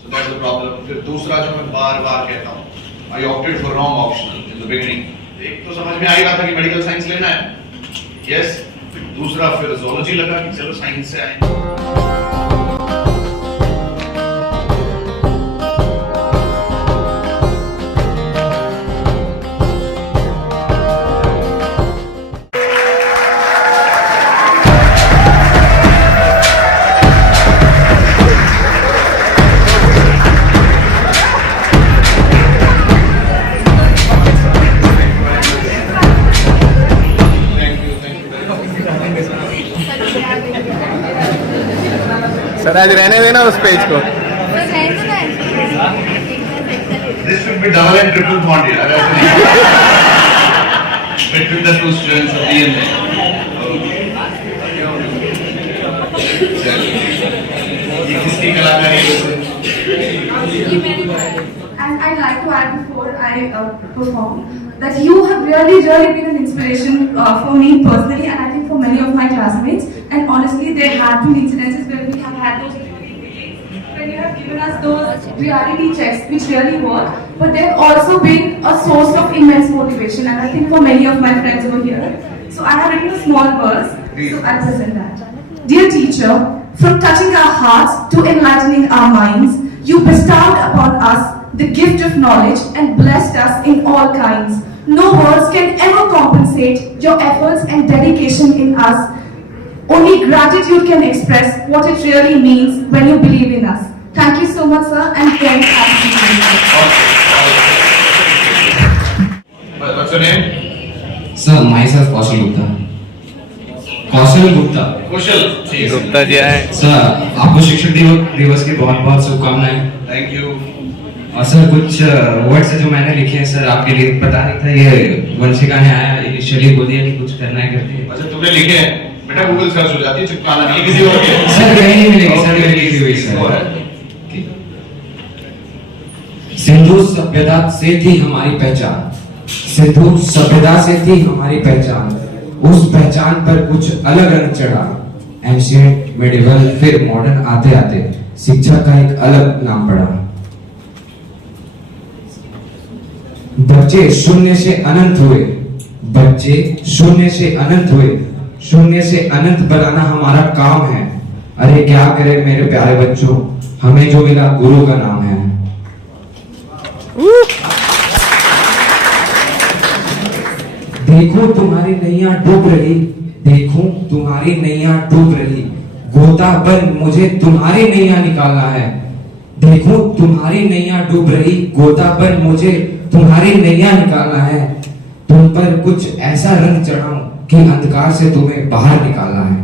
So that's the problem. फिर दूसरा जो मैं बार-बार कहता हूँ, I opted for wrong optional in the beginning. एक तो समझ में आ ही रहा था कि मेडिकल साइंस लेना है, yes. दूसरा फिर zoology लगा कि चलो साइंस से आएंगे. सर आज रहने देना उस पेज को. This should be double and triple bond here. Between the two strands of DNA. ये किसकी कलाकारी है? And I'd like to add before I perform that you have really been an inspiration for me personally, and I think for many of my classmates. And honestly, there have been incidences where we have had those when you have given us those reality checks which really work, but they've also been a source of immense motivation, and I think for many of my friends over here. So I have written a small verse, so I'll present that. Dear teacher, from touching our hearts to enlightening our minds, you bestowed upon us the gift of knowledge and blessed us in all kinds. No words can ever compensate your efforts and dedication in us. Only gratitude can express what it really means when you believe in us. Thank you so much, sir, and thanks for having me. What's your name? Sir, myself Kaushal Gupta. कौशल गुप्ता. कुशल. गुप्ता जी आए. Sir आपको शिक्षक दिवस की बहुत बहुत शुभकामनाएं. Thank you. और sir कुछ वर्ड्स जो मैंने लिखे हैं सर आपके लिए पता नहीं था ये वंशिका ने आया इनिशियली बोल दिया कि कुछ करना है करते हैं. अच्छा तुमने लिखे हैं बेटा गूगल सर्च हो जाती है चिपकाना नहीं किसी और के. सर कहीं नहीं मिलेगी सर मेरी लिखी हुई सर. सिंधु सभ्यता से थी हमारी पहचान. सिंधु सभ्यता से थी हमारी पहचान. उस पहचान पर कुछ अलग रंग चढ़ा. एंशिएंट मिडिवल फिर मॉडर्न आते आते शिक्षा का एक अलग नाम पड़ा. बच्चे शून्य से अनंत हुए. बच्चे शून्य से अनंत हुए. शून्य से अनंत बनाना हमारा काम है. अरे क्या करे मेरे प्यारे बच्चों, हमें जो मिला गुरु का नाम है. देखो तुम्हारी नैया डूब रही. देखो तुम्हारी नैया डूब रही. गोता बन मुझे तुम्हारी नैया निकालना है. देखो तुम्हारी नैया डूब रही. गोता बन मुझे तुम्हारी नैया निकालना है. तुम पर कुछ ऐसा रंग चढ़ाऊं कि अंधकार से तुम्हें बाहर निकालना है.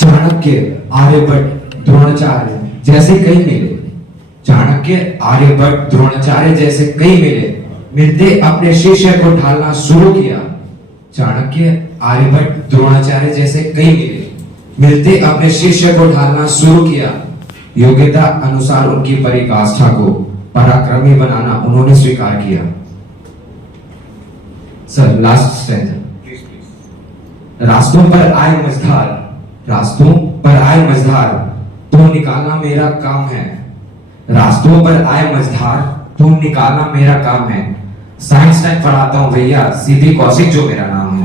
चाणक्य, आर्यभट्ट, द्रोणाचार्य जैसे कई मिले. चाणक्य, आर्यभट्ट, द्रोणाचार्य जैसे कई मिले. मिलते अपने शिष्य को ढालना शुरू किया. चाणक्य, आर्यभट्ट, द्रोणाचार्य जैसे कई मिले. मिलते अपने शिष्य को ढालना शुरू किया. योग्यता अनुसार उनकी परिकाष्ठा को पराक्रमी बनाना उन्होंने स्वीकार किया. Sir last stanza. रास्तों पर आए मझधार. रास्तों पर आए मझधार तो निकालना मेरा काम है. रास्तों पर आए मझधार तो निकालना मेरा काम है. साइंस टाइम पढ़ाता हूं भैया, सीधी कौशिक जो मेरा नाम है.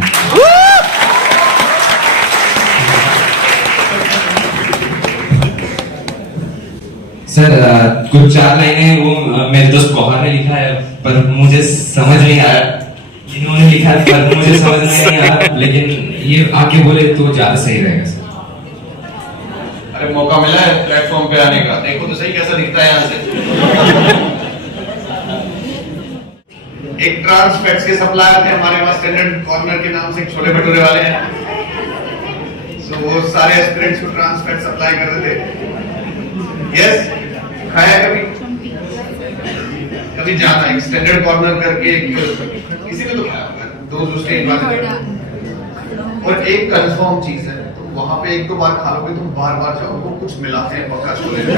सर कुछ 4 लाइनें वो मेरे दोस्त कोहर ने लिखा है पर मुझे समझ नहीं आया. इन्होंने लिखा है पर मुझे समझ नहीं आया. लेकिन ये आके बोले तो ज्यादा सही रहेगा सर. अरे मौका मिला है प्लेटफॉर्म पे आने का. देखो तो सही कैसा दिखता है यहाँ से. एक ट्रांसफैक्स के सप्लायर थे हमारे पास स्टैंडर्ड कॉर्नर के नाम से. छोले भटूरे वाले हैं. सो वो सारे एस्पिरेंट्स को ट्रांसफैक्स सप्लाई करते थे. यस खाया कभी कभी जाना एक स्टैंडर्ड कॉर्नर करके किसी ने तो खाया होगा. दो स्टे और एक कंफर्म चीज है तो वहां पे एक दो बार खा लोगे तुम बार बार जाओगे. कुछ मिलाते हैं पक्का छोले में.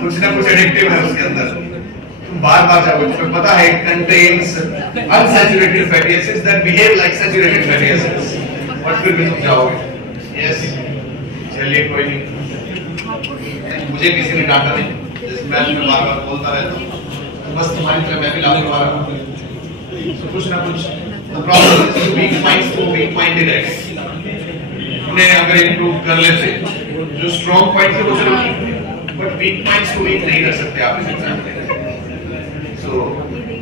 कुछ ना कुछ एडिक्टिव है उसके अंदर. तुम बार बार जाओगे. तुम्हें पता है it contains unsaturated fatty acids that behave like saturated fatty acids. और फिर भी तुम जाओगे. यस चलिए कोई नहीं, मुझे किसी ने डांटा नहीं, जैसे मैं तुम्हें बार बार बोलता रहता हूँ, बस तुम्हारी तरह मैं भी लापरवाह हूँ, तो कुछ ना कुछ प्रॉब्लम वीक पॉइंट्स को वीक पॉइंट है उन्हें अगर इम्प्रूव कर लेते, जो स्ट्रॉन्ग पॉइंट थे वो चलो ठीक थे, बट वीक पॉइंट्स को वीक नहीं कर सकते आप इस एग्जाम में, so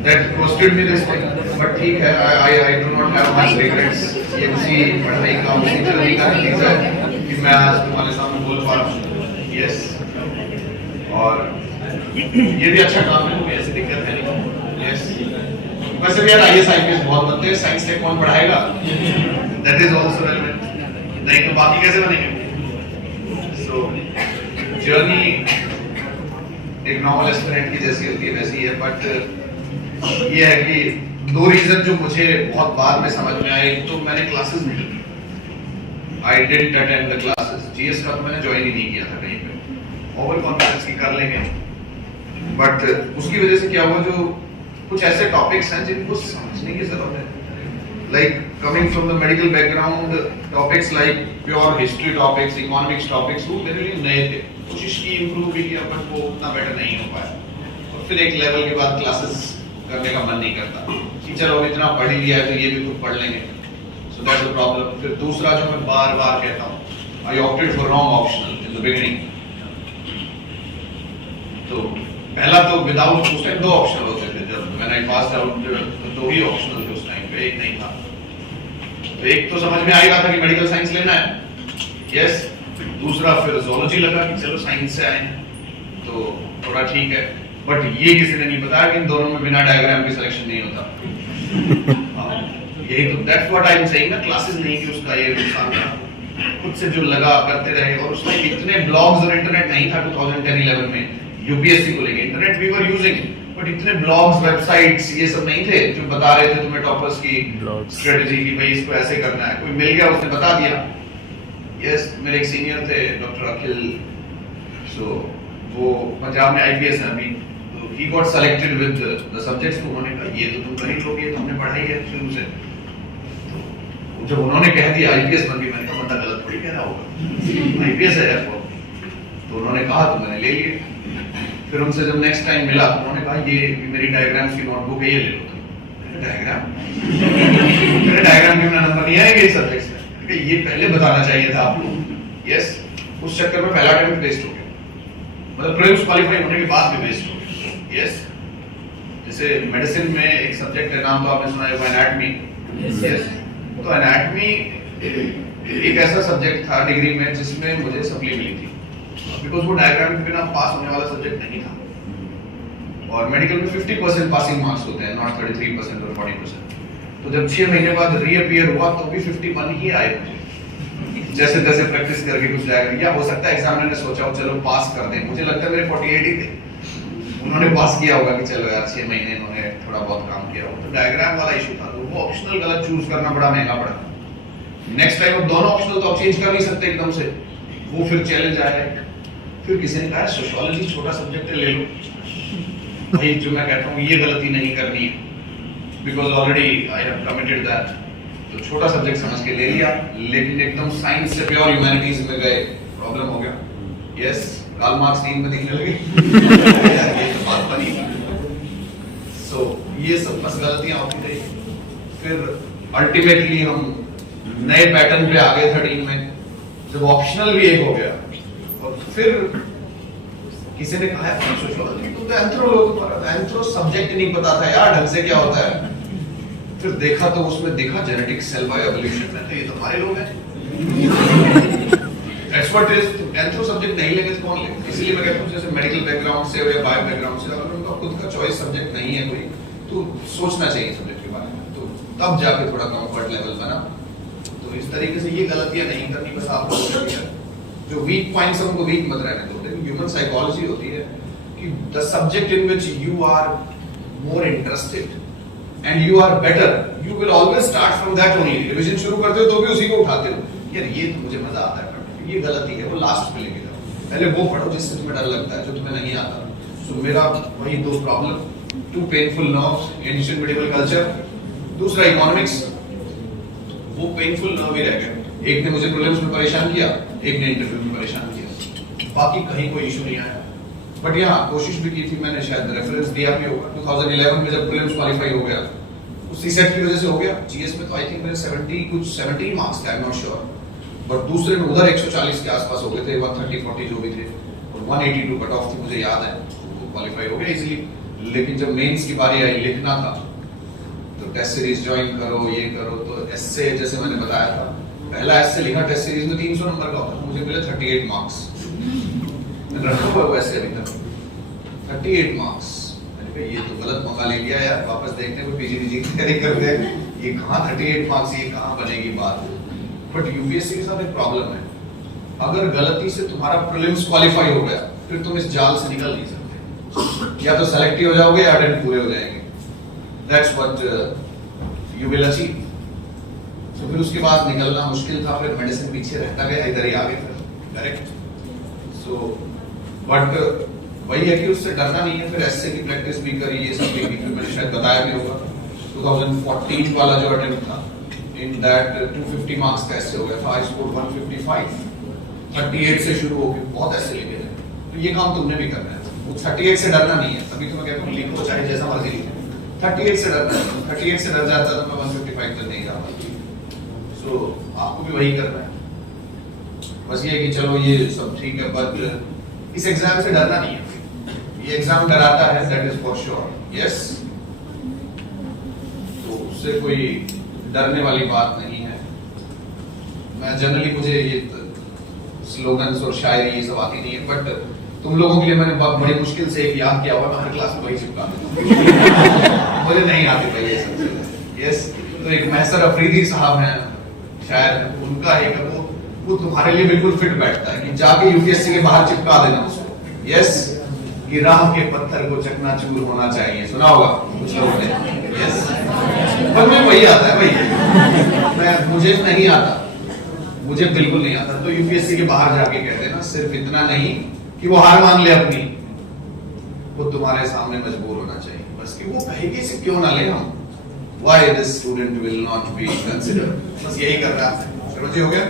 that costed me this thing, but ठीक है, I do not have much regrets, ये उसी पढ़ाई का उसी जर्नी का नतीजा है कि मैं आज तुम्हारे सामने बोल पा रहा हूँ, यस, और ये भी अच्छा काम है, कोई ऐसी दिक्कत है नहीं, यस, वैसे भी यार आईएएस आईपीएस बहुत बनते हैं, साइंस से कौन पढ़ाएगा, दैट इज आल्सो रेलेवेंट, नहीं तो बाकी कैसे बनेंगे, सो जर्नी एक नॉर्मल एस्पिरेंट की जैसी होती है वैसी है, बट ये है कि दो रीजन जो मुझे बहुत बाद में समझ में आए, तो मैंने क्लासेस नहीं की, I didn't attend the classes, GS का तो मैंने ज्वाइन ही नहीं किया था कहीं पे, ओवर कॉन्फिडेंस की कर लेंगे, बट उसकी वजह से क्या हुआ, जो कुछ ऐसे टॉपिक्स हैं जिनको समझने की जरूरत है, like coming from the medical background, topics like pure history topics, economics topics, वो मेरे लिए नए थे, कोशिश की इम्प्रूव भी किया, बट वो उतना बेटर नहीं हो पाया, और फिर एक लेवल के बाद क्लासेस करने का मन नहीं करता कि चलो इतना पढ़ ही लिया है तो ये भी खुद पढ़ लेंगे, सो दैट्स द प्रॉब्लम। फिर दूसरा जो मैं बार बार कहता हूँ, I opted for wrong optional in the beginning, तो पहला तो विदाउट, उस टाइम दो ऑप्शनल होते थे, जब व्हेन आई पास्ड आउट दो ही ऑप्शनल थे उस टाइम पे, एक नहीं था, तो एक तो समझ में आ रहा था कि मेडिकल साइंस लेना है, यस, दूसरा फिर जोलॉजी लगा कि चलो साइंस से आए तो थोड़ा ठीक है, बट ये किसी ने नहीं बताया कि इन दोनों में बिना डायग्राम के सिलेक्शन नहीं होता, यही तो that's what I am saying ना, क्लासेस नहीं की उसका ये नुकसान था, खुद से जो लगा करते रहे, और उसमें इतने ब्लॉग्स और इंटरनेट नहीं था 2010-11 में यूपीएससी को लेके, internet we were using, but इतने ब्लॉग्स, वेबसाइट्स ये सब नहीं थे जो बता रहे थे तुम्हें टॉपर्स की स्ट्रेटजी की भाई इसको ऐसे करना है, कोई मिल गया उसने बता दिया, यस, मेरे एक सीनियर थे डॉक्टर अखिल, सो वो पंजाब में आईपीएस है अभी, तो he got selected with the subjects, तो उन्होंने कहा ये तो तुम कर ही लोगे, तो हमने पढ़ाई है शुरू से, तो जब उन्होंने कह दिया आईपीएस बन गई, मैंने कहा बंदा गलत थोड़ी कह रहा होगा, आईपीएस है यार, तो उन्होंने कहा तो मैंने ले लिए, फिर उनसे जब नेक्स्ट टाइम मिला तो उन्होंने कहा ये मेरी डायग्राम्स की नोटबुक है, ये ले लो तुम, डायग्राम मेरे डायग्राम के बिना नंबर नहीं आएंगे इस सब्जेक्ट्स में, ये पहले बताना चाहिए था आपको, यस, उस चक्कर में पहला अटेम्प्ट वेस्ट हो गया, मतलब प्रीलिम्स क्वालीफाई होने के बाद भी वेस्ट हो गया, यस, जैसे मेडिसिन में एक सब्जेक्ट है, नाम तो आपने सुना है एनाटॉमी, यस, तो एनाटॉमी एक ऐसा सब्जेक्ट था डिग्री में जिसमें मुझे सप्ली मिली थी, बिकॉज वो डायग्राम के बिना पास होने वाला सब्जेक्ट नहीं था, और मेडिकल में 50% पासिंग मार्क्स होते हैं, नॉट 33% और 40%, तो जब 6 महीने बाद रीअपीयर हुआ तो भी 51 ही आए मुझे, जैसे जैसे प्रैक्टिस करके कुछ डायग्राम, या हो सकता है एग्जामिनर ने सोचा चलो पास कर दें, मुझे लगता है मेरे 48 ही थे, उन्होंने पास किया होगा कि चलो यार 6 महीने इन्होंने थोड़ा बहुत काम किया होगा, तो डायग्राम वाला इशू था, तो वो ऑप्शनल गलत चूज करना बड़ा महंगा पड़ा, नेक्स्ट टाइम अब दोनों ऑप्शनल तो आप चेंज कर नहीं सकते एकदम से, वो फिर चैलेंज आया, फिर किसी ने कहा सोशियोलॉजी छोटा सब्जेक्ट है ले लो, भाई जो मैं कहता हूँ ये गलती नहीं करनी है, because already I have committed that, तो छोटा सब्जेक्ट समझ के ले लिया, लेकिन एकदम साइंस से प्योर ह्यूमैनिटीज में गए, प्रॉब्लम हो गया, यस, कार्ल मार्क्स नींद में दिखने लगे यार ये तो बात बनी, सो ये सब बस गलतियां होती रही, फिर अल्टीमेटली हम नए पैटर्न पे आ गए 13 में, जब ऑप्शनल भी एक हो गया, और फिर किसी ने कहा सोशियोलॉजी तुम तो एंथ्रो लो, तुम्हारा एंथ्रो सब्जेक्ट नहीं पता था यार ढंग से क्या होता है, फिर देखा तो उसमें देखा जेनेटिक्स सेल बाय एवोल्यूशन में, तो ये तो हमारे लोग हैं, एक्सपर्ट इज एंथ्रो सब्जेक्ट नहीं लेंगे तो कौन लेगा, इसलिए मैं कहता हूँ जैसे मेडिकल बैकग्राउंड से या बायो बैकग्राउंड से अगर उनका खुद का चॉइस सब्जेक्ट नहीं है कोई, तो सोचना चाहिए सब्जेक्ट के बारे में, तो तब जाके थोड़ा कंफर्ट लेवल बना, तो इस तरीके से ये गलतियां नहीं करनी, बस आप जो वीक पॉइंट्स हैं उनको वीक मत रहने दो, लेकिन ह्यूमन साइकोलॉजी होती है कि the subject in which you are more interested and you are better, you will always start from that only, revision शुरू करते हो तो भी उसी को उठाते हो, यार ये तो मुझे मजा आता है पढ़ने, ये गलती है, वो लास्ट पे लेके जाओ, पहले वो पढ़ो जिससे तुम्हें डर लगता है, जो तुम्हें नहीं आता, सो मेरा वही दो problem, two painful nerves, ancient medieval culture, दूसरा इकोनॉमिक्स, वो पेनफुल नर्व ही रह गया, एक ने मुझे प्रीलिम्स में परेशान किया, एक ने इंटरव्यू में परेशान किया, बाकी कहीं कोई इशू नहीं आया। बट यहाँ कोशिश भी की थी मैंने, शायद रेफरेंस दिया भी होगा 2011 में जब प्रीलिम्स क्वालिफाई हो गया, उसी सेट की वजह से हो गया। जीएस में तो आई थिंक मेरे 17 मार्क्स थे, I am not sure, but दूसरे में उधर 140 के आसपास हो गए थे, 130-40 जो भी थे, और 182 कट ऑफ थी, मुझे याद है, क्वालिफाई हो गया इजीली। लेकिन जब मेंस की बारी आई, लिखना था, तो टेस्ट सीरीज ज्वाइन करो, ये करो, तो एसए जैसे मैंने बताया था, पहला एसए लिखा टेस्ट सीरीज में 300 नंबर का होता, मुझे मिले 38 मार्क्स। रखा हुआ है वैसे अभी तक 38 मार्क्स। मैंने कहा ये तो गलत मौका ले लिया यार, वापस देखने को पीजीडीजी की तैयारी करते हैं, ये कहाँ 38 मार्क्स, ये कहाँ बनेगी बात। बट यूपीएससी के साथ एक प्रॉब्लम है, अगर गलती से तुम्हारा प्रीलिम्स क्वालिफाई हो गया, फिर तुम इस जाल से निकल नहीं सकते, या तो सेलेक्ट ही हो जाओगे या अटेम्प्ट पूरे हो जाएंगे। That's what you will achieve. तो फिर उसके बाद निकलना मुश्किल था, फिर मेडिसिन पीछे रहता गया, इधर ही आ गए फिर, करेक्ट। सो बट वही है कि उससे डरना नहीं है। फिर एसए की प्रैक्टिस भी करी, ये सब भी मैंने शायद बताया भी होगा। 2014 वाला जो अटेम्प्ट था, इन दैट 250 मार्क्स का एसए हो गया था, आई स्कोर्ड 155, 38 से शुरू होकर बहुत एसए लिखे थे। तो ये काम तुमने भी करना है, वो 38 से डरना नहीं है। तभी तो मैं कहता हूँ लिखो चाहे जैसा मर्जी लिखो, 38 से डरना है। 38 से डर जाता तो मैं 155 तक नहीं जा पाता। सो आपको भी वही करना है। बस ये कि चलो ये सब ठीक है, बट इस एग्जाम से डरना नहीं है। ये एग्जाम डराता है, that is for sure, yes. तो उससे कोई डरने वाली बात नहीं है। मैं जनरली, मुझे ये स्लोगन्स और शायरी ये सब आती नहीं है, बट तुम लोगों के लिए मैंने बड़ी मुश्किल से एक याद किया हुआ, मैं हर क्लास में वही चिपका देता हूं। मुझे नहीं आती भाई ये सब, यस। तो एक महसर अफरीदी साहब हैं शायद, उनका है वो तुम्हारे लिए बिल्कुल फिट बैठता है कि जाके यूपीएससी के बाहर चिपका देना उसको, यस। कि राह के पत्थर को चकनाचूर होना चाहिए, सुना होगा कुछ लोगों ने, यस। पर मैं वही आता है भाई, मुझे नहीं आता, मुझे बिल्कुल नहीं आता। तो यूपीएससी के बाहर जाके कह देना, सिर्फ इतना नहीं कि वो हार मान ले अपनी, वो तुम्हारे सामने मजबूर होना चाहिए, बस कि वो कहेगी से क्यों ना ले हम, why this student will not be considered, बस यही कर रहा है। समझिए हो गया।